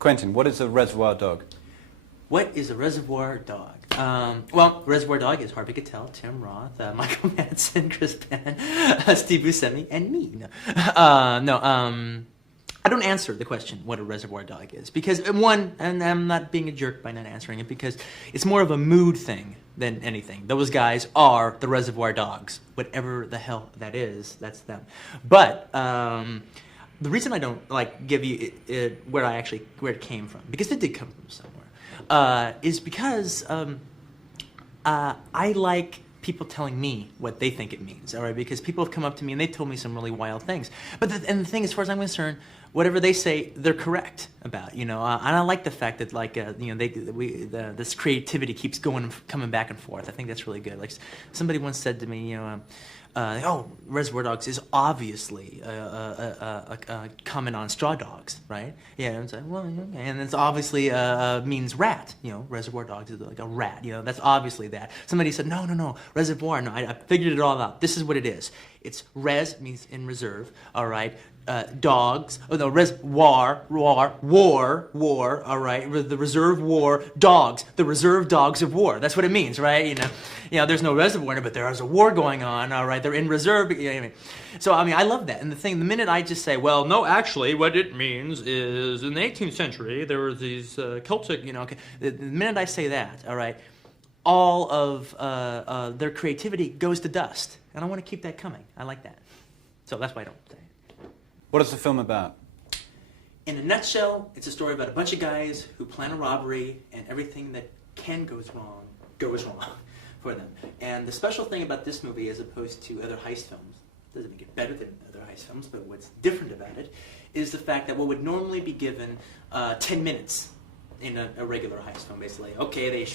Quentin, what is a reservoir dog? What is a reservoir dog? Well, Reservoir Dog is Harvey Keitel, Tim Roth, Michael Madsen, Chris Penn, Steve Buscemi, and me. I don't answer the question what a reservoir dog is because one, and I'm not being a jerk by not answering it because it's more of a mood thing than anything. Those guys are the reservoir dogs. Whatever the hell that is, that's them. But the reason I don't give you where it came from, because it did come from somewhere, is because I like people telling me what they think it means, all right? Because people have come up to me and they told me some really wild things. But the thing, as far as I'm concerned, whatever they say, they're correct about, and I like the fact that this creativity keeps coming back and forth. I think that's really good. Like somebody once said to me, Reservoir Dogs is obviously a comment on Straw Dogs, right? Yeah, and it's like, well, okay. And it's obviously means rat. Reservoir Dogs is like a rat. That's obviously that. Somebody said, no, reservoir. No, I figured it all out. This is what it is. It's res means in reserve. All right. Dogs. Oh no, war. All right. The reserve war dogs. The reserve dogs of war. That's what it means, right? There's no reservoir in it, but there is a war going on. All right. They're in reserve. So I love that. And the minute I just say, well, no, actually, what it means is in the 18th century there were these Celtic. The minute I say that, all right, all of their creativity goes to dust, and I want to keep that coming. I like that. So that's why I don't say it. What is the film about? In a nutshell, it's a story about a bunch of guys who plan a robbery, and everything that goes wrong for them. And the special thing about this movie, as opposed to other heist films, doesn't make it better than other heist films, but what's different about it is the fact that what would normally be given 10 minutes in a regular heist film, basically. Okay, they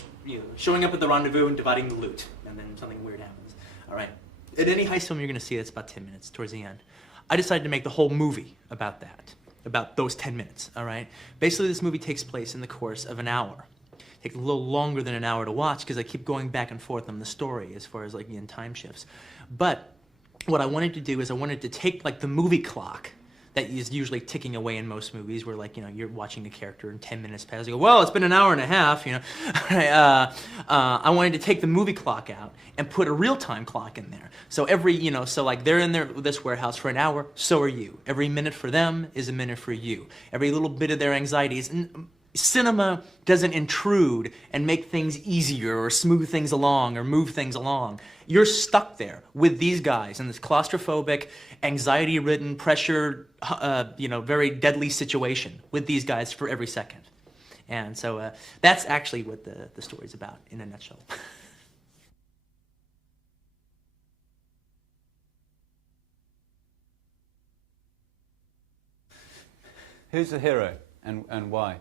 showing up at the rendezvous and dividing the loot, and then something weird happens. All right. In any heist film you're going to see, it's about 10 minutes towards the end. I decided to make the whole movie about that, about those 10 minutes, all right? Basically, this movie takes place in the course of an hour. It takes a little longer than an hour to watch because I keep going back and forth on the story as far as in time shifts. But what I wanted to do is I wanted to take the movie clock that is usually ticking away in most movies where you're watching a character and 10 minutes pass. You go, well, it's been an hour and a half, I wanted to take the movie clock out and put a real-time clock in there. So they're in this warehouse for an hour, so are you. Every minute for them is a minute for you. Every little bit of their anxieties. Cinema doesn't intrude and make things easier or smooth things along or move things along. You're stuck there with these guys in this claustrophobic, anxiety-ridden, pressured, very deadly situation with these guys for every second. And so that's actually what the story's about in a nutshell. Who's the hero and why?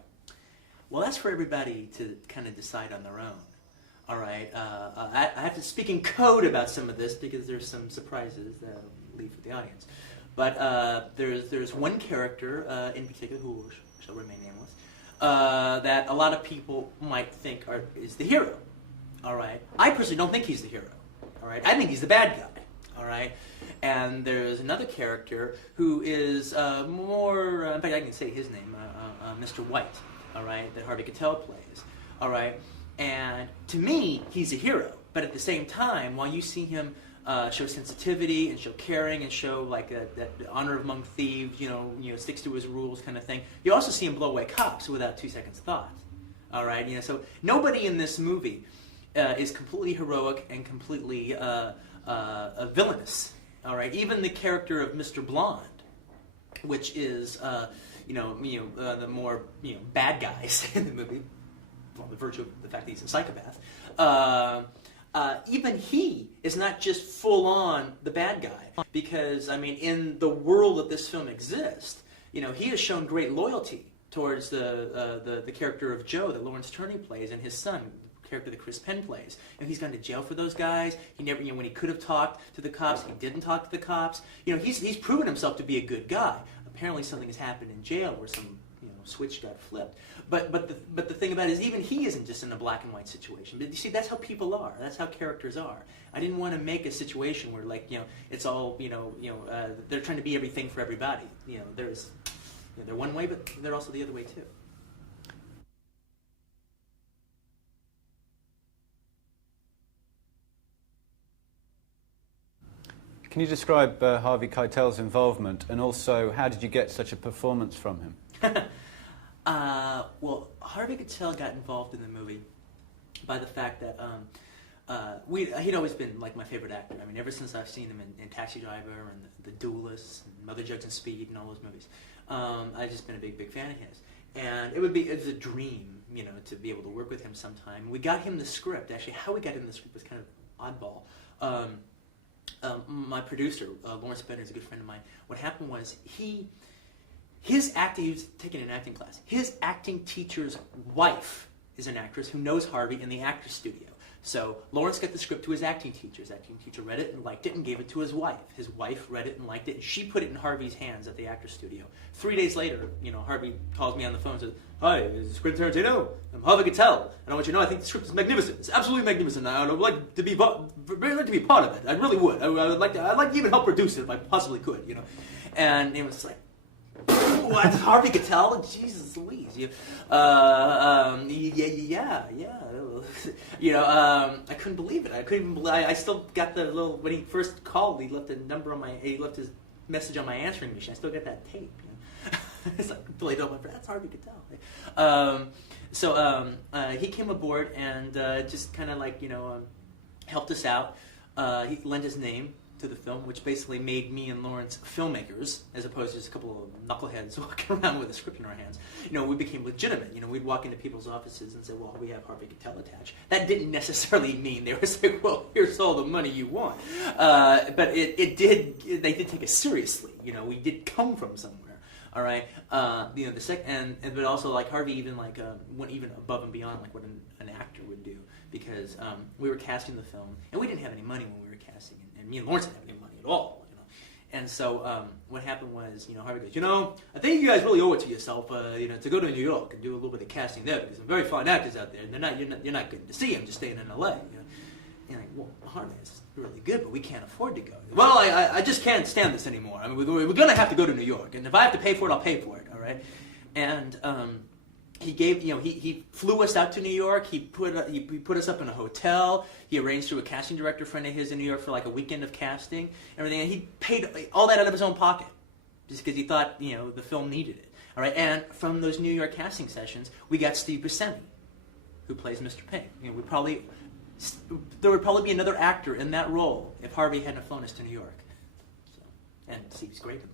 Well, that's for everybody to kind of decide on their own. All right, I have to speak in code about some of this because there's some surprises that I'll leave for the audience. But there's one character in particular who shall remain nameless that a lot of people might think is the hero. All right, I personally don't think he's the hero. All right, I think he's the bad guy. All right, and there's another character who is more. In fact, I can say his name, Mr. White. All right, that Harvey Keitel plays. All right. And to me, he's a hero. But at the same time, while you see him show sensitivity and show caring and show that honor among thieves, sticks to his rules kind of thing, you also see him blow away cops without 2 seconds thought. All right, so nobody in this movie is completely heroic and completely villainous. All right, even the character of Mr. Blonde, which is the more bad guys in the movie. Well, the virtue of the fact that he's a psychopath, even he is not just full-on the bad guy. Because, in the world that this film exists, he has shown great loyalty towards the character of Joe that Lawrence Turney plays and his son, the character that Chris Penn plays. He's gone to jail for those guys. He never, when he could have talked to the cops, he didn't talk to the cops. He's proven himself to be a good guy. Apparently something has happened in jail where some switch got flipped. But the thing about it is even he isn't just in a black and white situation. But you see, that's how people are. That's how characters are. I didn't want to make a situation where it's all they're trying to be everything for everybody. They're one way, but they're also the other way too. Can you describe Harvey Keitel's involvement, and also how did you get such a performance from him? Well, Harvey Keitel got involved in the movie by the fact that he'd always been like my favorite actor. I mean, ever since I've seen him in Taxi Driver and The Duelist and Mother Jugs and Speed and all those movies, I've just been a big fan of his. And it was a dream, you know, to be able to work with him sometime. We got him the script. Actually, how we got him the script was kind of oddball. My producer, Lawrence Bennett, is a good friend of mine. What happened was he was taking an acting class. His acting teacher's wife is an actress who knows Harvey in the actor's studio. So Lawrence got the script to his acting teacher. His acting teacher read it and liked it and gave it to his wife. His wife read it and liked it, and she put it in Harvey's hands at the actor's studio. 3 days later, you know, Harvey calls me on the phone and says, "Hi, this is Quentin Tarantino. I'm Harvey Keitel, and I want you to know I think the script is magnificent. It's absolutely magnificent. I would like to be very like to be part of it. I really would. I would like to. I'd like to even help produce it if I possibly could, you know." And it was like, what, Harvey Keitel? Jesus Louise. Yeah. You know, I couldn't believe it. I couldn't even believe. I still got the little, when he first called, he left he left his message on my answering machine. I still got that tape. You know? It's like, completely told my friend, that's Harvey Keitel. So he came aboard and just kind of like, you know, helped us out. He lent his name to the film, which basically made me and Lawrence filmmakers, as opposed to just a couple of knuckleheads walking around with a script in our hands. You know, we became legitimate. You know, we'd walk into people's offices and say, "Well, we have Harvey Keitel attached." That didn't necessarily mean they were saying, "Well, here's all the money you want," but they did take us seriously. You know, we did come from somewhere. All right, you know, but also like Harvey even like went even above and beyond like what an actor would do, because we were casting the film and we didn't have any money when we were casting, and me and Lawrence didn't have any money at all, you know. And so what happened was, you know, Harvey goes, "You know, I think you guys really owe it to yourself, you know, to go to New York and do a little bit of casting there, because some very fine actors out there, and you're not getting to see them just staying in L.A." You know? And like, "Well, Harvey, it's really good, but we can't afford to go." "Well, I just can't stand this anymore. I mean, we're going to have to go to New York, and if I have to pay for it, I'll pay for it, all right?" And he gave, you know, he flew us out to New York. He put us up in a hotel. He arranged through a casting director friend of his in New York for like a weekend of casting, everything. And he paid all that out of his own pocket, just because he thought, you know, the film needed it. All right. And from those New York casting sessions, we got Steve Buscemi, who plays Mr. Pink. You know, there would probably be another actor in that role if Harvey hadn't flown us to New York. So, and Steve's great in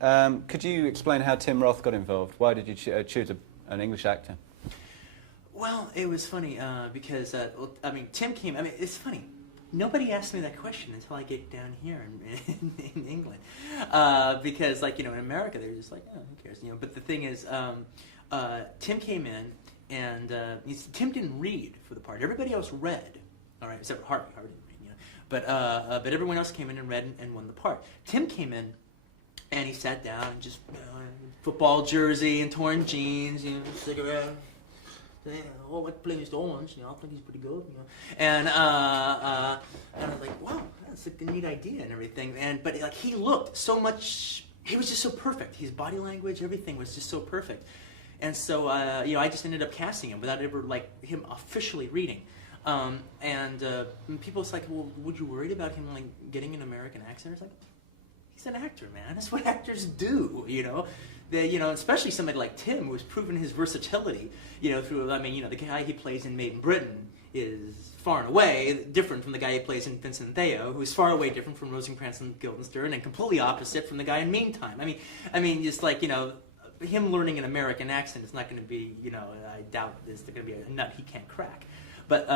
the movie. Could you explain how Tim Roth got involved? Why did you choose an English actor? Well, it was funny because, I mean, Tim came, I mean, it's funny. Nobody asked me that question until I get down here in England. Because, like, you know, in America, they're just like, "Oh, who cares?" You know, but the thing is, Tim came in, and Tim didn't read for the part. Everybody else read, all right, except for Harvey. Harvey didn't read, you know. But everyone else came in and read and won the part. Tim came in, and he sat down and just, you know, football jersey and torn jeans, you know, cigarette. "Oh, like playing Mr. Orange, you know, I think he's pretty good, you know." And I was like, "Wow, that's a neat idea and everything." But like he looked so much, he was just so perfect. His body language, everything was just so perfect. And so you know, I just ended up casting him without ever like him officially reading. And people was like, "Well, would you worried about him like getting an American accent?" It's like, he's an actor, man. That's what actors do, you know. You know, especially somebody like Tim, who has proven his versatility, you know, through, I mean, you know, the guy he plays in Made in Britain is far and away different from the guy he plays in Vincent and Theo, who's far away different from Rosencrantz and Guildenstern, and completely opposite from the guy in Meantime. I mean, just like, you know, him learning an American accent is not going to be, you know, I doubt there's going to be a nut he can't crack. But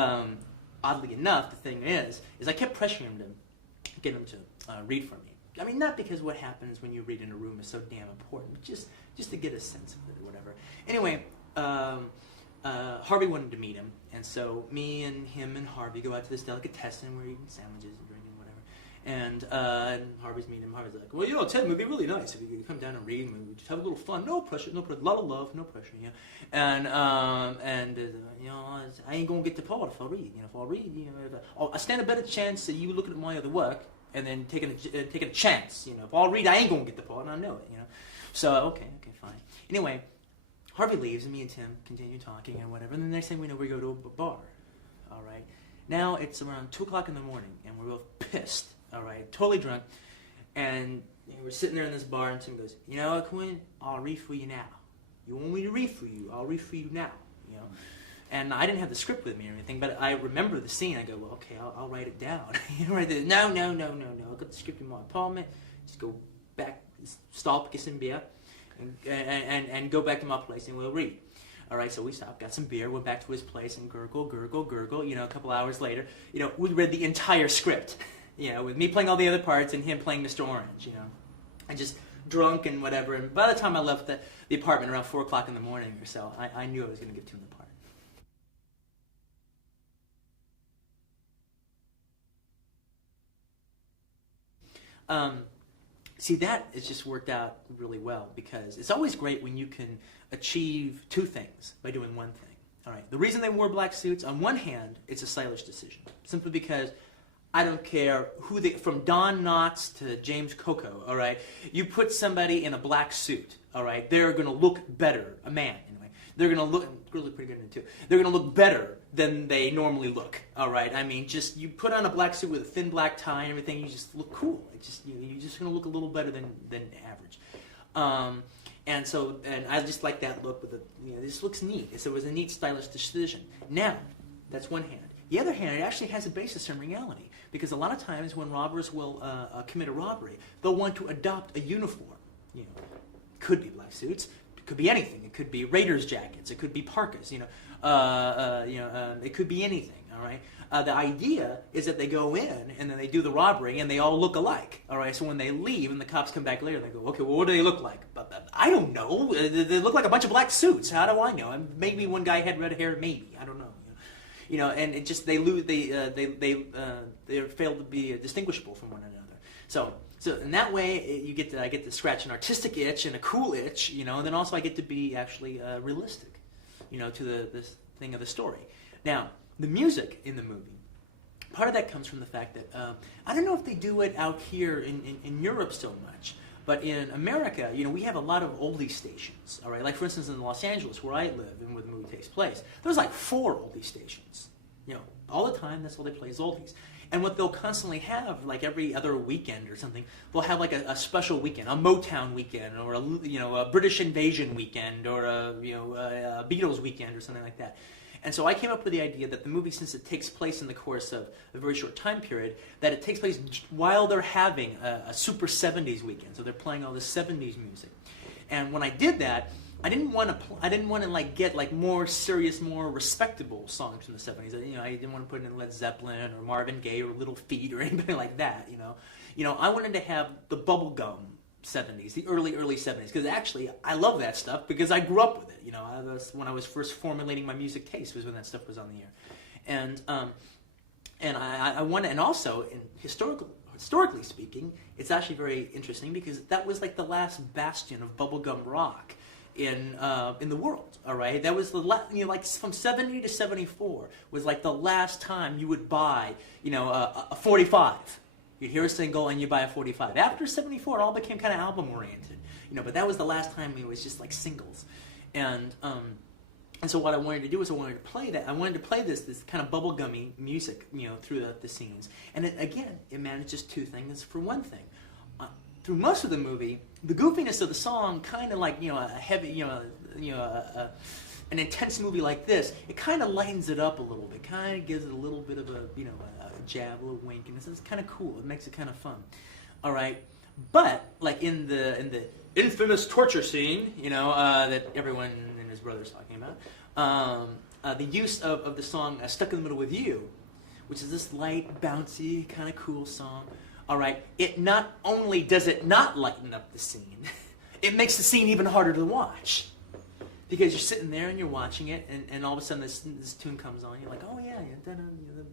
oddly enough, the thing is I kept pressuring him to get him to read for me. I mean, not because what happens when you read in a room is so damn important, but just to get a sense of it or whatever. Anyway, Harvey wanted to meet him, and so me and him and Harvey go out to this delicatessen where we're eating sandwiches and drinking whatever. And Harvey's meeting him. Harvey's like, "Well, you know, Tim, it'd be really nice if you could come down and read, and we just have a little fun, no pressure, a lot of love, no pressure, you know." And you know, I ain't gonna get the part if I read. You know, if I read, you know, I stand a better chance of you looking at my other work and then taking a chance, you know. If I'll read, I ain't gonna get the part, and I know it, you know. So okay, fine. Anyway, Harvey leaves, and me and Tim continue talking and whatever. And the next thing we know, we go to a bar. All right. Now it's around 2 o'clock in the morning, and we're both pissed. All right, totally drunk. And we're sitting there in this bar, and Tim goes, "You know what, Quentin? I'll read for you now. You want me to read for you? I'll read for you now." You know. And I didn't have the script with me or anything, but I remember the scene. I go, "Well, okay, I'll write it down." Right there. No. I've got the script in my apartment. Just go back, stop, get some beer, and go back to my place, and we'll read. All right, so we stopped, got some beer, went back to his place, and gurgle. You know, a couple hours later, you know, we read the entire script. You know, with me playing all the other parts and him playing Mr. Orange. You know, I just drunk and whatever. And by the time I left the apartment around 4 o'clock in the morning or so, I knew I was going to give Tim the part. See, that has just worked out really well because it's always great when you can achieve two things by doing one thing. All right. The reason they wore black suits, on one hand, it's a stylish decision, simply because I don't care who from Don Knotts to James Coco. All right. You put somebody in a black suit. All right. They're going to look better. A man, anyway. They're going to look really pretty good in it too. They're going to look better than they normally look. All right. I mean, just you put on a black suit with a thin black tie and everything, you just look cool. It's just you're just going to look a little better than average. And I just like that look with this looks neat. So it was a neat, stylish decision. Now, that's one hand. The other hand, it actually has a basis in reality because a lot of times when robbers will commit a robbery, they'll want to adopt a uniform. You know, could be black suits. It could be anything. It could be Raiders jackets. It could be parkas. It could be anything. All right. The idea is that they go in and then they do the robbery and they all look alike. All right. So when they leave and the cops come back later, they go, "Okay, well, what do they look like?" But I don't know. They look like a bunch of black suits. How do I know? And maybe one guy had red hair. Maybe I don't know. You know, and it just they lose. They fail to be distinguishable from one another. So in that way, I get to scratch an artistic itch and a cool itch, you know, and then also I get to be actually realistic, you know, to this thing of the story. Now, the music in the movie, part of that comes from the fact that I don't know if they do it out here in Europe so much, but in America, you know, we have a lot of oldie stations, all right? Like, for instance, in Los Angeles, where I live and where the movie takes place, there's like 4 oldie stations, you know, all the time. That's all they play is oldies. And what they'll constantly have, like every other weekend or something, they'll have like a special weekend, a Motown weekend, or a British Invasion weekend, or a Beatles weekend, or something like that. And so I came up with the idea that the movie, since it takes place in the course of a very short time period, that it takes place while they're having a super 70s weekend. So they're playing all this 70s music. And when I did that, I didn't want to like get like more serious, more respectable songs from the 70s. You know, I didn't want to put in Led Zeppelin or Marvin Gaye or Little Feat or anybody like that. You know, I wanted to have the bubblegum 70s, the early 70s, because actually I love that stuff because I grew up with it. You know, when I was first formulating my music taste was when that stuff was on the air, and I wanted, and also in historically speaking, it's actually very interesting because that was like the last bastion of bubblegum rock in the world. All right, that was the like from 70 to 74 was like the last time you would buy a 45. You'd hear a single and you buy a 45. After 74, it all became kind of album oriented, but that was the last time it was just like singles, and so what I wanted to do is I wanted to play this kind of bubblegummy music, throughout the scenes, and it manages two things. For one thing, through most of the movie, the goofiness of the song, kind of like a heavy, an intense movie like this, it kind of lightens it up a little bit, kind of gives it a little bit of a jab, a little wink, and it's kind of cool. It makes it kind of fun. All right, but like in the infamous torture scene, that everyone and his brother's talking about, the use of the song "Stuck in the Middle with You," which is this light, bouncy, kind of cool song. All right, it not only does it not lighten up the scene, it makes the scene even harder to watch. Because you're sitting there and you're watching it, and all of a sudden this tune comes on. You're like, oh yeah, the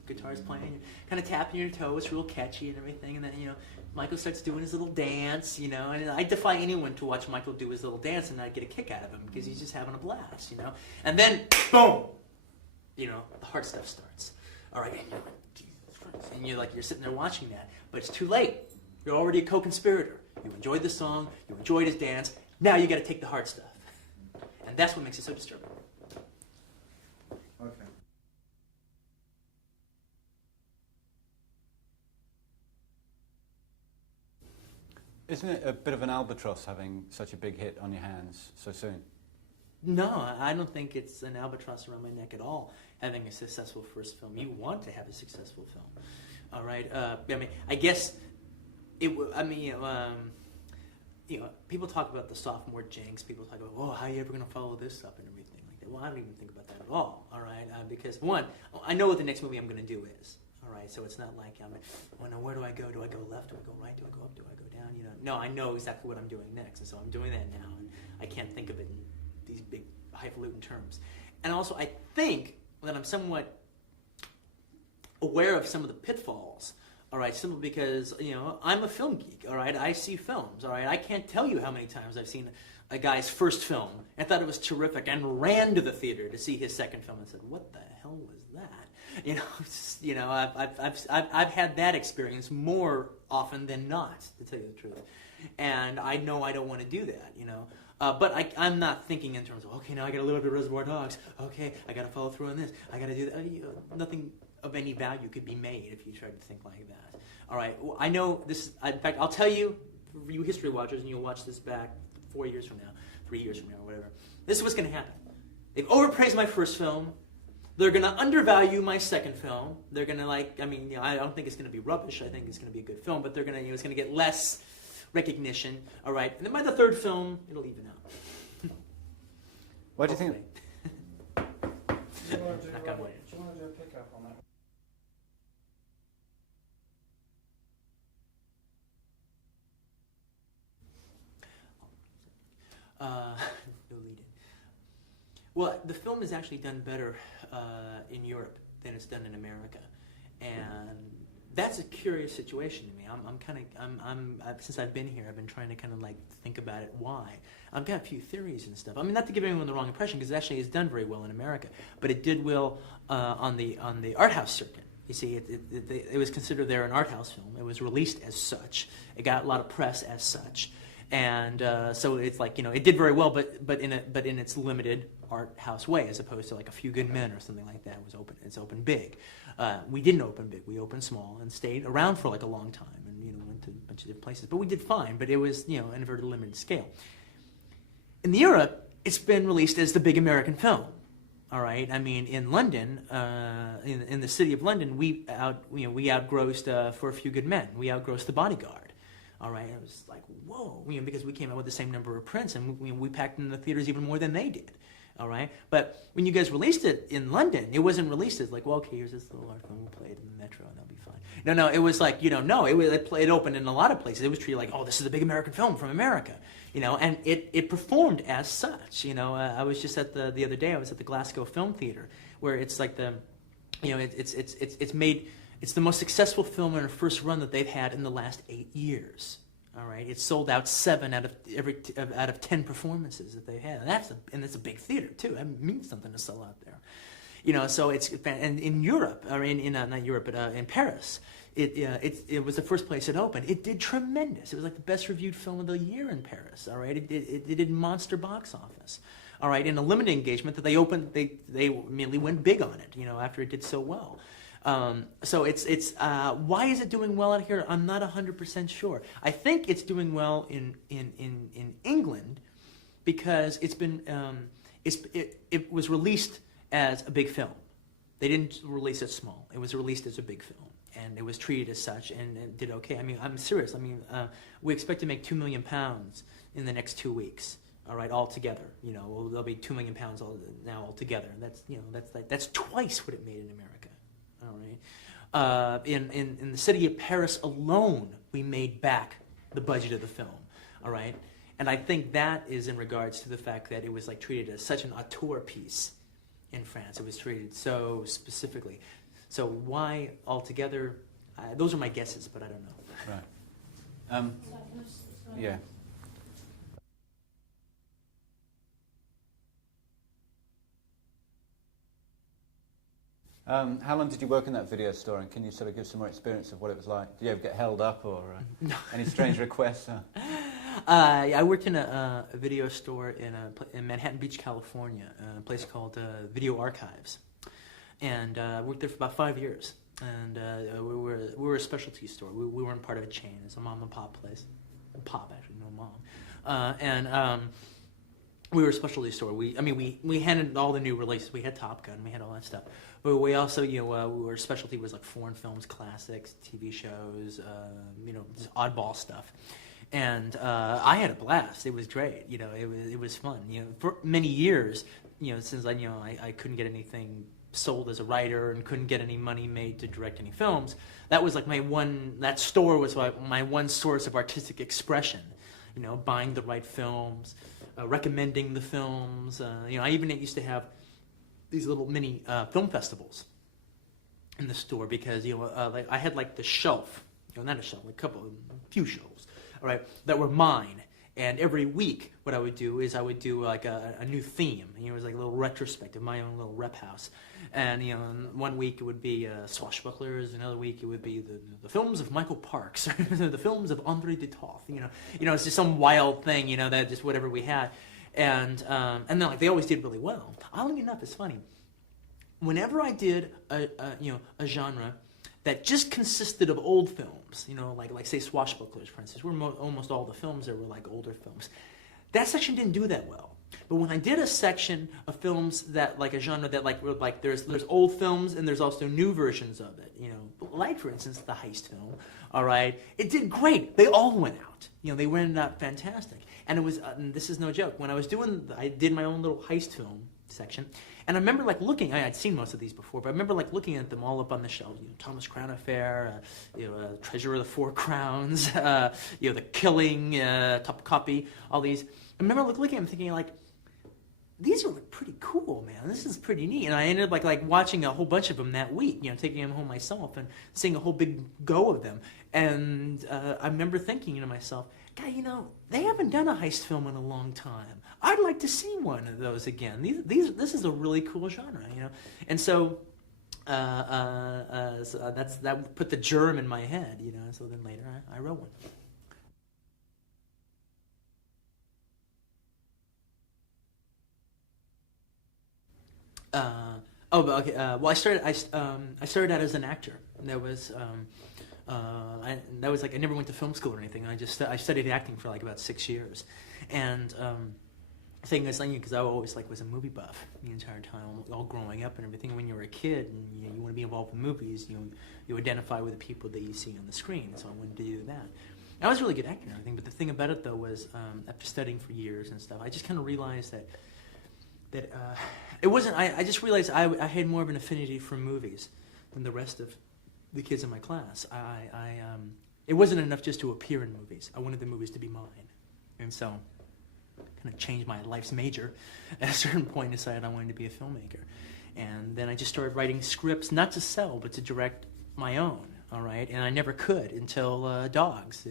guitar's playing. You're kind of tapping your toe. It's real catchy and everything. And then Michael starts doing his little dance. And I defy anyone to watch Michael do his little dance and not get a kick out of him because he's just having a blast. And then boom, the hard stuff starts. All right, and you're like, Jesus Christ, and you're sitting there watching that, but it's too late. You're already a co-conspirator. You enjoyed the song. You enjoyed his dance. Now you got to take the hard stuff. And that's what makes it so disturbing. Okay. Isn't it a bit of an albatross having such a big hit on your hands so soon? No, I don't think it's an albatross around my neck at all, having a successful first film. You want to have a successful film. All right? I mean, I guess, people talk about the sophomore jinx. People talk about, how are you ever going to follow this up and everything like that. Well, I don't even think about that at all, all right? Because, one, I know what the next movie I'm going to do is. All right, so it's not like now where do I go? Do I go left? Do I go right? Do I go up? Do I go down? No, I know exactly what I'm doing next, and so I'm doing that now, and I can't think of it in these big highfalutin terms. And also, I think that I'm somewhat aware of some of the pitfalls. All right, simply because I'm a film geek. All right, I see films. All right, I can't tell you how many times I've seen a guy's first film and thought it was terrific and ran to the theater to see his second film and said, "What the hell was that?" I've had that experience more often than not, to tell you the truth, and I know I don't want to do that, But I'm not thinking in terms of, okay, now I got to live up to Reservoir Dogs. Okay, I got to follow through on this. I got to do that. Nothing of any value could be made if you tried to think like that. All right, well, I know this. In fact, I'll tell you, for you history watchers, and you'll watch this back 4 years from now, 3 years from now, whatever. This is what's going to happen. They've overpraised my first film. They're going to undervalue my second film. They're going to I don't think it's going to be rubbish. I think it's going to be a good film, but they're going to, it's going to get less recognition. All right, and then by the third film, it'll even out. What do you think? Do you want to do a pickup on that? No lead in. Well, the film is actually done better in Europe than it's done in America, and that's a curious situation to me. Since I've been here, I've been trying to kind of think about it. Why? I've got a few theories and stuff. I mean, not to give anyone the wrong impression, because it actually is done very well in America, but it did well on the art house circuit. You see, it was considered there an art house film. It was released as such. It got a lot of press as such. And so it's it did very well, but in its limited art house way, as opposed to A Few Good Men or something like that. It's opened big. We didn't open big. We opened small and stayed around for a long time, and went to a bunch of different places. But we did fine. But it was in a very limited scale. In Europe, it's been released as the big American film. All right. I mean, in London, in the city of London, we outgrossed For a Few Good Men. We outgrossed The Bodyguard. All right, it was like, whoa, because we came out with the same number of prints, and we packed in the theaters even more than they did. All right, but when you guys released it in London, it wasn't released as okay, here's this little art film, we'll play it in the metro, and that'll be fine. No, it was it opened in a lot of places. It was treated like, this is a big American film from America, and it performed as such. I was just at the other day. I was at the Glasgow Film Theatre, where it's it's the most successful film in a first run that they've had in the last 8 years. All right, it's sold out 7 out of 10 performances that they've had, and it's a big theater too. It means something to sell out there, So and in Europe, or not Europe, but in Paris, it was the first place it opened. It did tremendous. It was the best reviewed film of the year in Paris. All right, it did monster box office. All right, in a limited engagement that they opened, they immediately went big on it. After it did so well. So it's why is it doing well out here? I'm not 100% sure. I think it's doing well in England because it's been it was released as a big film. They didn't release it small. It was released as a big film, and it was treated as such, and it did okay. I mean, I'm serious. I mean, we expect to make £2 million in the next 2 weeks. All right, all together. There'll be £2 million now altogether. That's twice what it made in America. All right. In the city of Paris alone, we made back the budget of the film. All right, and I think that is in regards to the fact that it was treated as such an auteur piece in France. It was treated so specifically. So why altogether? Those are my guesses, but I don't know. Right. Yeah. How long did you work in that video store, and can you sort of give some more experience of what it was like? Did you ever get held up, or any strange requests? Yeah, I worked in a video store in Manhattan Beach, California, a place called Video Archives, and I worked there for about 5 years. And we were a specialty store. We weren't part of a chain. It's a mom and pop place. Pop, actually, no mom. We were a specialty store. We handled all the new releases. We had Top Gun. We had all that stuff. But we also, our specialty was like foreign films, classics, TV shows, just oddball stuff. And I had a blast. It was great. It was fun. For many years, since I couldn't get anything sold as a writer and couldn't get any money made to direct any films, that was like that store was like my one source of artistic expression. Buying the right films, recommending the films. I even used to have these little mini film festivals in the store because I had like the shelf, not a shelf, a few shelves, all right, that were mine. And every week, what I would do is I would do like a new theme. It was like a little retrospective, my own little rep house. And one week it would be swashbucklers. Another week it would be the films of Michael Parks, the films of Andre de Toth. It's just some wild thing. That just whatever we had. And then like they always did really well. Oddly enough, it's funny. Whenever I did a genre that just consisted of old films, like say Swashbucklers, for instance, where almost all the films there were like older films. That section didn't do that well. But when I did a section of films that like a genre that like there's old films and there's also new versions of it, like for instance the heist film, all right, it did great. They all went out. They went out fantastic. And it was and this is no joke. When I did my own little heist film section, and I remember like looking. I'd seen most of these before, but I remember like looking at them all up on the shelves. Thomas Crown Affair, Treasure of the Four Crowns, The Killing, Top Copy, all these. I remember looking at them thinking like, these are like pretty cool, man. This is pretty neat. And I ended up like watching a whole bunch of them that week, taking them home myself and seeing a whole big go of them. And I remember thinking to myself, God, they haven't done a heist film in a long time. I'd like to see one of those again. This is a really cool genre, And so, so that put the germ in my head, So then later I wrote one. Okay. Well, I started out as an actor. That was like I never went to film school or anything. I studied acting for like about 6 years, and the thing is, because I always was a movie buff the entire time, all growing up and everything. When you were a kid and you want to be involved in movies, you identify with the people that you see on the screen. So I wanted to do that. I was a really good actor and everything, but the thing about it though was after studying for years and stuff, I just kind of realized that it wasn't. I just realized I had more of an affinity for movies than the rest of the kids in my class. It wasn't enough just to appear in movies. I wanted the movies to be mine, and so kind of changed my life's major. At a certain point, decided I wanted to be a filmmaker, and then I just started writing scripts, not to sell, but to direct my own. All right, and I never could until Dogs.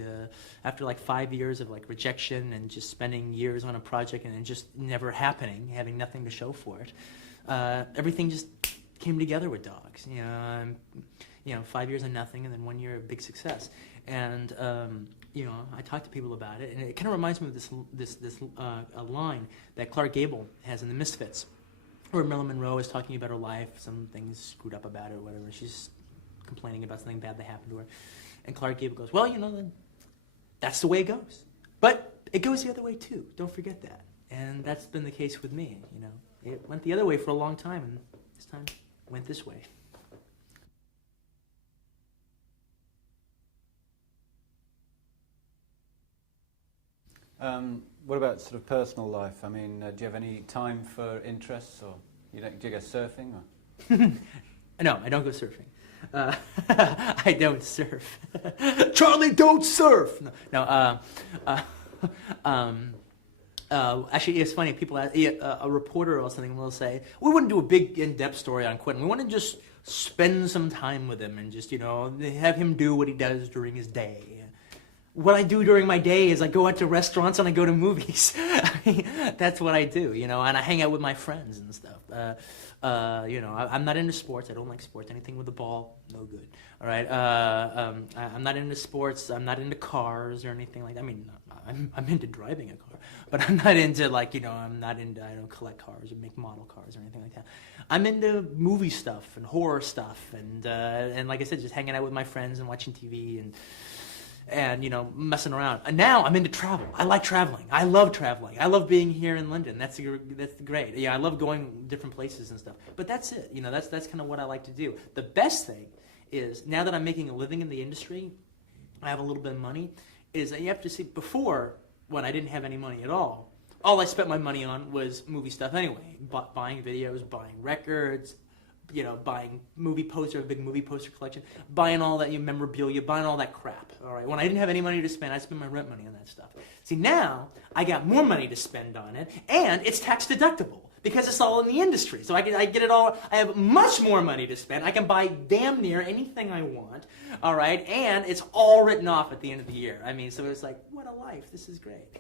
After like 5 years of like rejection and just spending years on a project and it just never happening, having nothing to show for it, everything just came together with Dogs. 5 years of nothing and then 1 year of big success. And I talk to people about it, and it kind of reminds me of this line that Clark Gable has in The Misfits, where Marilyn Monroe is talking about her life, some things screwed up about it or whatever. She's complaining about something bad that happened to her. And Clark Gable goes, well, then that's the way it goes. But it goes the other way too. Don't forget that. And that's been the case with me. It went the other way for a long time, and this time it went this way. What about sort of personal life? I mean, do you have any time for interests, or do you go surfing? Or? No, I don't go surfing. I don't surf. Charlie, don't surf. No. Actually, it's funny. People, a reporter or something will say, "We wouldn't do a big, in-depth story on Quentin. We want to just spend some time with him and just, have him do what he does during his day." What I do during my day is I go out to restaurants and I go to movies. That's what I do, and I hang out with my friends and stuff. I'm not into sports. I don't like sports. Anything with a ball, no good. All right. I'm not into sports. I'm not into cars or anything like that. I mean, I'm into driving a car, but I'm not into I don't collect cars or make model cars or anything like that. I'm into movie stuff and horror stuff and like I said, just hanging out with my friends and watching TV and messing around. And now I'm into travel. I like traveling. I love traveling. I love being here in London. That's great. Yeah, I love going different places and stuff. But that's it. That's kind of what I like to do. The best thing is, now that I'm making a living in the industry, I have a little bit of money, is that you have to see, before, when I didn't have any money at all I spent my money on was movie stuff anyway. Buying videos, buying records, buying movie poster, a big movie poster collection, buying all that memorabilia, buying all that crap. All right. When I didn't have any money to spend, I spent my rent money on that stuff. See, now I got more money to spend on it, and it's tax deductible because it's all in the industry. So I get it all. I have much more money to spend. I can buy damn near anything I want. All right, and it's all written off at the end of the year. I mean, so it's like, what a life. This is great.